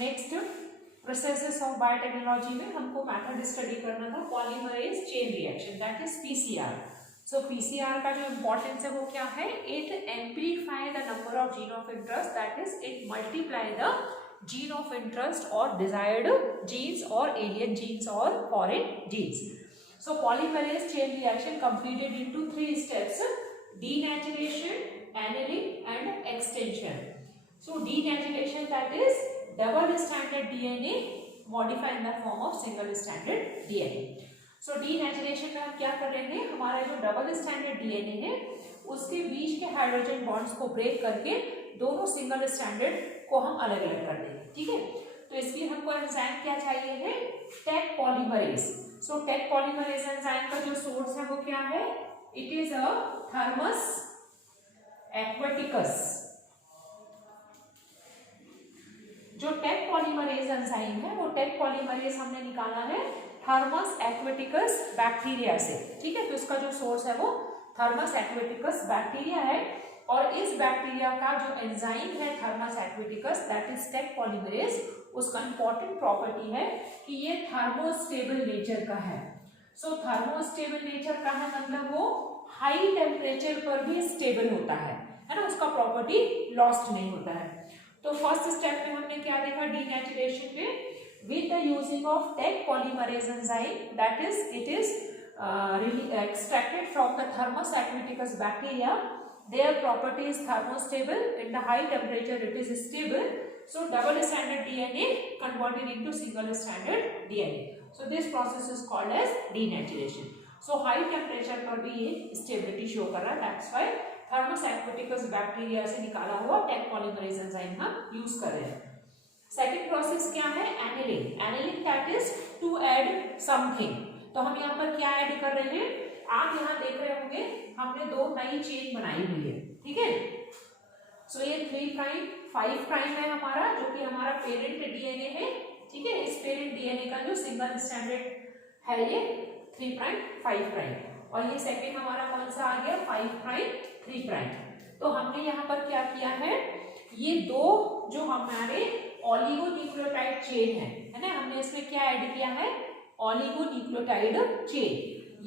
Next processes of biotechnology में हमको method study करना था polymerase chain reaction, that is PCR. So PCR का जो इम्पोर्टेंस है वो क्या है, it amplify the number of gene of interest, that is it multiply the gene of interest और डिजायर्ड जीन्स और एलियन जीन्स और foreign genes. So polymerase chain reaction completed into 3 steps, denaturation, annealing and extension. So denaturation, that is double stranded DNA modify in the form of single stranded DNA. So denaturation में हम क्या कर रहे हैं, हमारा जो double standard DNA है उसके बीच के हाइड्रोजन बॉन्ड्स को ब्रेक करके दोनों सिंगल स्टैंडर्ड को हम अलग अलग कर देंगे, ठीक है। तो इसलिए हमको एंजाइम क्या चाहिए है, Taq polymerase. So Taq polymerase enzyme का जो सोर्स है वो क्या है, it is a Thermus aquaticus. जो टेक पॉलीमरेज एंजाइम है वो टेक पॉलीमरेज हमने निकाला है थर्मस एक्वेटिकस बैक्टीरिया से, ठीक है। तो इसका जो सोर्स है वो थर्मस एक्वेटिकस बैक्टीरिया है और इस बैक्टीरिया का जो एंजाइम है Thermus aquaticus, that is Taq polymerase, उसका इंपॉर्टेंट प्रॉपर्टी है कि ये थर्मोस्टेबल नेचर का है। सो थर्मोस्टेबल नेचर का है मतलब वो हाई टेम्परेचर पर भी स्टेबल होता है ना, उसका प्रॉपर्टी लॉस्ट नहीं होता है। तो फर्स्ट स्टेप में हमने क्या देखा डीनेचुरेशन में, with the using of Taq polymerase enzyme, that is it is extracted from the Thermus aquaticus bacteria. Their property is thermostable, in the high temperature it is stable, so double stranded DNA converted into single stranded DNA. So this process is called as denaturation. So high temperature पर भी ये stability show कर रहा है, that's why Thermus aquaticus bacteria से निकाला हुआ Taq polymerase enzyme हम use कर रहे हैं। सेकेंड प्रोसेस क्या है, annealing. Annealing that is to add something. तो हम यहाँ पर क्या ऐड कर रहे हैं, आप यहाँ देख रहे होंगे हमने 2 नई चेन बनाई हुई है, ठीक है। सो ये 3 प्राइम 5 प्राइम है हमारा, जो कि हमारा पेरेंट डीएनए है, ठीक है। इस पेरेंट डीएनए का जो सिंगल स्टैंडर्ड है ये 3 प्राइम 5 प्राइम, और ये सेकेंड हमारा कौन सा आ गया 5 प्राइम 3 प्राइम। तो हमने यहाँ पर क्या किया है, ये 2 जो हमारे ऑलिगोन्यूक्लियोटाइड चेन है ना, हमने इसमें क्या ऐड किया है, ऑलिगोन्यूक्लियोटाइड चेन।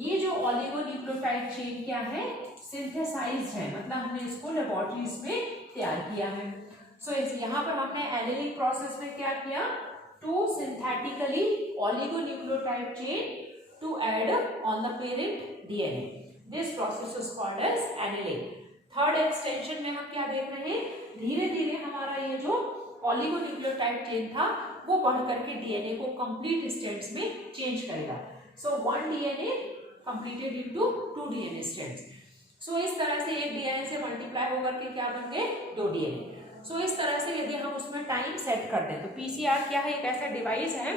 ये जो ऑलिगोन्यूक्लियोटाइड चेन क्या है, सिंथेसाइज्ड है, मतलब हमने इसको लेबोरेटरीज में तैयार किया है। सो यहाँ पर हमने एनिलिंग प्रोसेस में क्या किया, 2 synthetically oligonucleotide chain to add on the parent DNA, this process is called as annealing. Third extension में हम क्या देख रहे हैं, धीरे धीरे हमारा ये जो ऑलिगोन्यूक्लियोटाइड चेन था वो बढ़ करके डीएनए को कंप्लीट स्टेट्स में चेंज करेगा। So 1 DNA completed into 2 DNA states. So इस तरह से एक डीएनए से मल्टीप्लाई होकर के क्या बन गए 2 डीएनए। सो इस तरह से यदि हम उसमें टाइम सेट कर दें तो पीसीआर क्या है, एक ऐसा डिवाइस है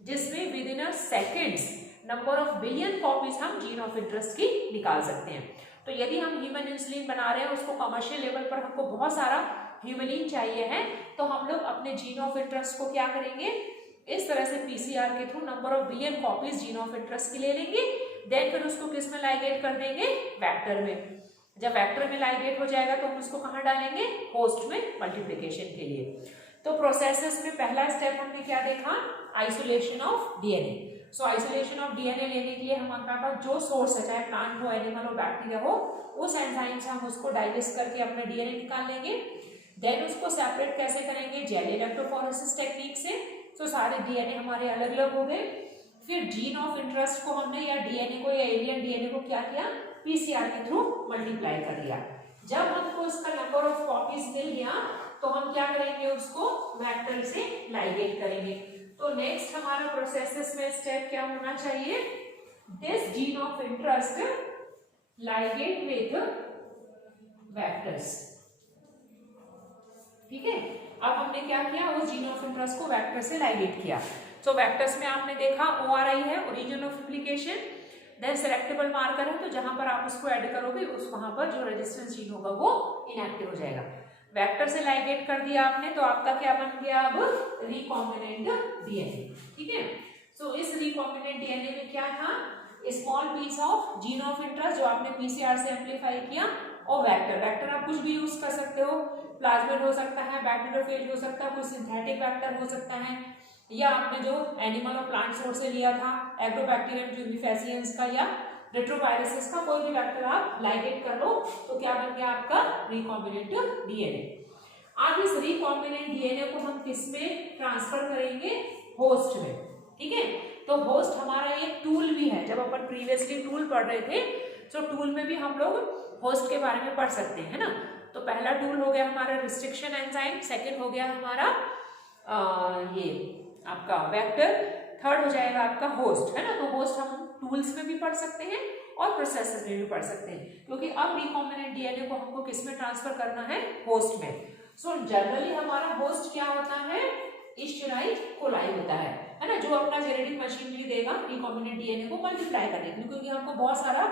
जिसमें with in a seconds number of billion copies हम जीन ऑफ इंटरेस्ट की निकाल सकते हैं। तो यदि हम ह्यूमन इंसुलिन बना रहे हैं, उसको कमर्शियल लेवल पर हमको बहुत सारा ह्यूमनिन चाहिए है, तो हम लोग अपने जीन ऑफ इंटरेस्ट को क्या करेंगे, इस तरह से पीसीआर के through number of billion copies gene of interest की ले लेंगे, देन फिर उसको किस में लाइगेट कर देंगे, वेक्टर में। जब वेक्टर में लाइगेट हो जाएगा तो हम उसको कहाँ डालेंगे, होस्ट में मल्टीप्लिकेशन के लिए। तो प्रोसेसेस में पहला स्टेप हमने क्या देखा, isolation of DNA. So isolation of DNA लेने के लिए हमारे पास जो सोर्स है, चाहे प्लांट हो, एनिमल हो, बैक्टीरिया हो, उस एंजाइम से हम उसको डाइजेस्ट करके अपने डीएनए निकाल लेंगे। देन उसको सेपरेट कैसे करेंगे, जेल इलेक्ट्रोफोरेसिस टेक्निक से। सो सारे डीएनए हमारे अलग अलग हो गए। फिर जीन ऑफ इंटरेस्ट को हमने या डीएनए को या एलियन डीएनए को क्या किया, पीसीआर के थ्रू मल्टीप्लाई कर दिया। जब हमको उसका नंबर ऑफ कॉपीज मिल गया तो हम क्या करेंगे, उसको वेक्टर से लाइगेट करेंगे। तो नेक्स्ट हमारा प्रोसेसेस में स्टेप क्या होना चाहिए, this gene of interest ligate with vectors, ठीक है। अब हमने क्या किया, उस जीन ऑफ इंटरेस्ट को वेक्टर से लाइगेट किया। सो वेक्टर्स में आपने देखा ORI है, origin of application, then selectable marker है, तो जहां पर आप उसको ऐड करोगे उस वहां पर जो रेजिस्टेंस जीन होगा वो इनएक्टिव हो जाएगा। वेक्टर से लाइगेट कर दिया आपने, तो आपका क्या बन गया अब, रिकॉम्बिनेंट डीएनए, ठीक है। सो इस रिकॉम्बिनेंट डीएनए में क्या था, small piece of gene of interest जो आपने पीसीआर से एम्प्लीफाई किया, और वेक्टर। वेक्टर आप कुछ भी यूज कर सकते हो, प्लाज्मिड हो सकता है, बैक्टीरियोफेज हो सकता है, कोई सिंथेटिक वेक्टर हो सकता है, या आपने जो एनिमल और प्लांट सोर्स से लिया था एग्रोबैक्टीरियम ट्यूबिफेसियंस का या रेट्रोवायरसेस का, कोई भी वेक्टर आप लाइगेट कर लो तो क्या बन गया आपका रिकॉम्बिनेंट डीएनए। अब इस रिकॉम्बिनेंट डीएनए को हम किस में ट्रांसफर करेंगे, होस्ट में, ठीक है। तो होस्ट हमारा एक टूल भी है, जब अपन प्रीवियसली टूल पढ़ रहे थे तो टूल में भी हम लोग होस्ट के बारे में पढ़ सकते हैं, है ना। तो पहला टूल हो गया हमारा रिस्ट्रिक्शन एंजाइम, सेकंड हो गया हमारा ये आपका वेक्टर, थर्ड हो जाएगा आपका होस्ट, है ना। तो होस्ट हम टूल्स में भी पढ़ सकते हैं और प्रोसेसेस में भी पढ़ सकते हैं, क्योंकि अब रिकॉम्बिनेंट डीएनए को हमको किस में ट्रांसफर करना है, होस्ट में। सो जनरली हमारा होस्ट क्या होता है, ईस्चेरिचिया कोलाई होता है ना, जो अपना जेनेटिक मशीनरी देगा रिकॉम्बिनेंट डीएनए को मल्टीप्लाई करने के लिए, क्योंकि हमको बहुत सारा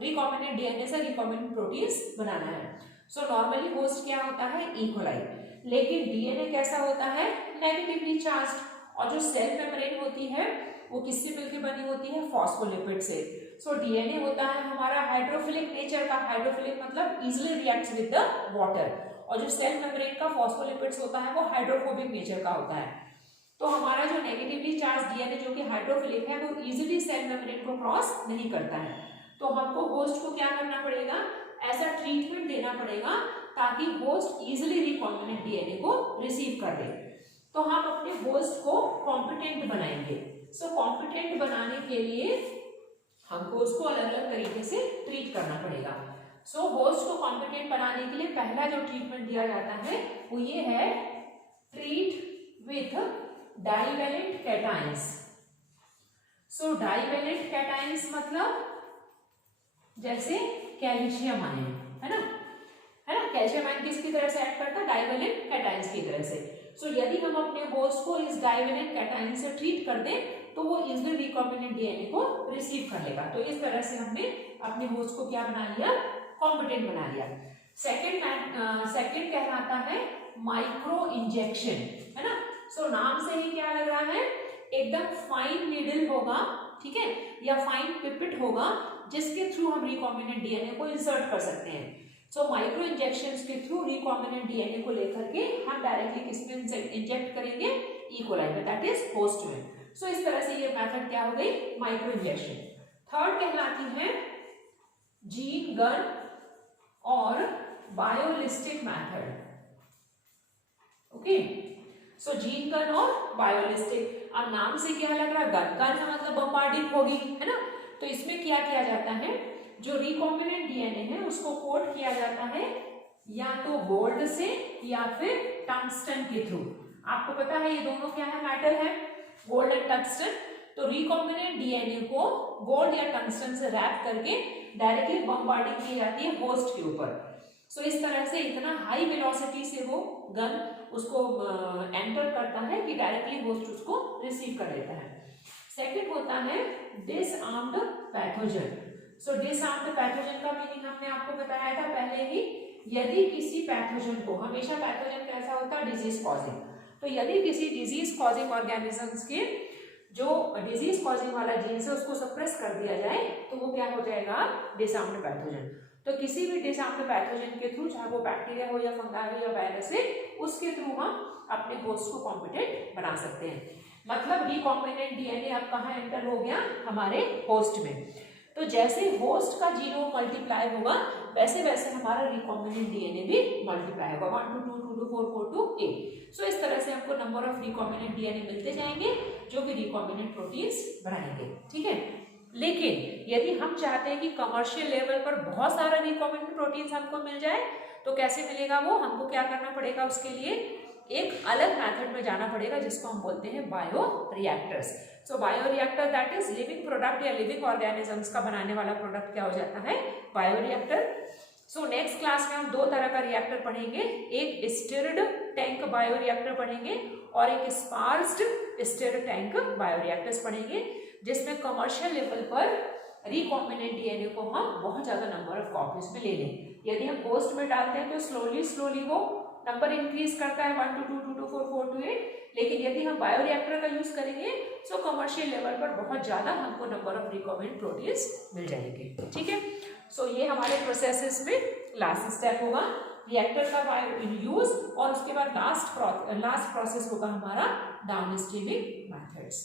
रिकॉम्बिनेंट डीएनए से रिकॉम्बिनेंट प्रोटीन्स बनाना है। सो नॉर्मली होस्ट क्या होता है, ई कोलाई। लेकिन डीएनए कैसा होता है, नेगेटिवली चार्ज्ड, और जो सेल मेम्ब्रेन होती है वो किससे मिलकर बनी होती है, फॉस्फोलिपिड से। सो डीएनए होता है हमारा हाइड्रोफिलिक नेचर का, हाइड्रोफिलिक मतलब easily reacts with the water, और जो सेल मेम्ब्रेन का फॉस्फोलिपिड्स होता है वो हाइड्रोफोबिक नेचर का होता है। तो हमारा जो नेगेटिवली चार्ज डीएनए जो कि हाइड्रोफिलिक है वो इजीली सेल मेम्ब्रेन को क्रॉस नहीं करता है। तो हमको होस्ट को क्या करना पड़ेगा, ऐसा ट्रीटमेंट देना पड़ेगा ताकि होस्ट इजीली रिकॉम्बिनेंट डीएनए को रिसीव कर ले। तो हम अपने होस्ट को कॉम्पिटेंट बनाएंगे। सो कॉम्पिटेंट बनाने के लिए हमको उसको अलग अलग तरीके से ट्रीट करना पड़ेगा। सो होस्ट को कॉम्पिटेंट बनाने के लिए पहला जो ट्रीटमेंट दिया जाता है वो ये है, treat with divalent cations. So divalent cations मतलब जैसे कैल्शियम आयन, है ना, कैल्शियम आयन किसकी तरह से ऐड करता है, डाइवेलेंट कैटायंस की तरह से। सो यदि हम अपने होस्ट को इस डाइवेलेंट कैटायन से ट्रीट कर दें तो वो इजिली रिकॉम्बिनेंट डीएनए को रिसीव कर लेगा। तो इस तरह से हमने अपने होस्ट को क्या बना लिया, कॉम्पिटेंट बना लिया। सेकंड कहलाता है माइक्रो इंजेक्शन, है ना। सो नाम से ही क्या लग रहा है, एकदम फाइन नीडल होगा, ठीक है, या फाइन पिपेट होगा जिसके थ्रू हम रिकॉम्बिनेंट डीएनए को इंसर्ट कर सकते हैं। सो माइक्रो इंजेक्शंस के थ्रू रिकॉम्बिनेंट डीएनए को लेकर के हम डायरेक्टली किसमें इंजेक्ट करेंगे, ई कोलाई में, दैट इज होस्ट में। सो इस तरह से ये मेथड क्या हो गई, माइक्रो इंजेक्शन। थर्ड कहलाती है जीन गन और बायोलिस्टिक मेथड। ओके, सो जीन गन और बायोलिस्टिक, अब नाम से क्या लग रहा है, गन का मतलब बम्बार्डिंग होगी, है ना। तो इसमें क्या किया जाता है, जो रिकॉम्बिनेंट डीएनए है उसको कोड किया जाता है या तो गोल्ड से या फिर टंगस्टन के थ्रू। आपको पता है ये दोनों क्या है, मेटल है, गोल्ड एंड टंगस्टन। तो रिकॉम्बिनेंट डीएनए को गोल्ड या टंगस्टन से रैप करके डायरेक्टली बम्बार्डिंग की जाती है होस्ट के ऊपर। सो इस तरह से इतना हाई वेलोसिटी से वो गन उसको एंटर करता है कि डायरेक्टली होस्ट उसको रिसीव कर लेता है। सेकंड होता है डिसआर्म्ड पैथोजन। सो डिसआर्म्ड पैथोजन का मीनिंग हमने आपको बताया था पहले ही, यदि किसी पैथोजन को, हमेशा पैथोजन कैसा होता है, डिजीज कॉजिंग, तो यदि किसी डिजीज कॉजिंग ऑर्गेनिजम्स के जो डिजीज कॉजिंग वाला जीन्स है उसको सप्रेस कर दिया जाए तो वो क्या हो जाएगा, डिसआर्म्ड पैथोजन। तो किसी भी डिसआर्म्ड पैथोजन के थ्रू, चाहे वो बैक्टीरिया हो या फंगाई हो या वायरस है, उसके थ्रू हम अपने होस्ट को कॉम्पिटेंट बना सकते हैं। मतलब रिकॉम्बिनेंट डीएनए अब कहाँ एंटर हो गया, हमारे होस्ट में। तो जैसे होस्ट का जीनोम मल्टीप्लाई होगा वैसे वैसे हमारा रिकॉम्बिनेंट डीएनए भी मल्टीप्लाई होगा, 1 to 2 2 to 4 4 to 8। सो इस तरह से हमको नंबर ऑफ रिकॉम्बिनेंट डीएनए मिलते जाएंगे जो कि रिकॉम्बिनेंट प्रोटीन्स बनाएंगे, ठीक है। लेकिन यदि हम चाहते हैं कि कमर्शियल लेवल पर बहुत सारा रिकॉम्बिनेंट प्रोटीन्स हमको मिल जाए तो कैसे मिलेगा वो, हमको क्या करना पड़ेगा, उसके लिए एक अलग मेथड में जाना पड़ेगा जिसको हम बोलते हैं bio reactors. So bio reactor that is living product या लिविंग ऑर्गेनिजम्स का बनाने वाला प्रोडक्ट क्या हो जाता है, bio reactor. So next class में हम दो तरह का रिएक्टर पढ़ेंगे, एक स्टिर्ड टैंक बायो रिएक्टर पढ़ेंगे और एक स्पार्स्ड स्टिर्ड टैंक बायो रिएक्टर्स पढ़ेंगे, जिसमें कमर्शियल लेवल पर रिकॉम्बिनेंट डीएनए को हम बहुत ज्यादा नंबर ऑफ कॉपीज में ले लें। यदि हम होस्ट में डालते हैं तो स्लोली वो नंबर इंक्रीज करता है 1 to 2 2 to 4 4 to 8, लेकिन यदि हम बायो रिएक्टर का यूज करेंगे सो कमर्शियल लेवल पर बहुत ज्यादा हमको नंबर ऑफ रिकॉम्बिनेंट प्रोटीन्स मिल जाएंगे, ठीक है। सो ये हमारे प्रोसेसेस में लास्ट स्टेप होगा रिएक्टर का यूज और उसके बाद लास्ट प्रोसेस होगा हमारा डाउनस्ट्रीमिंग मेथड्स।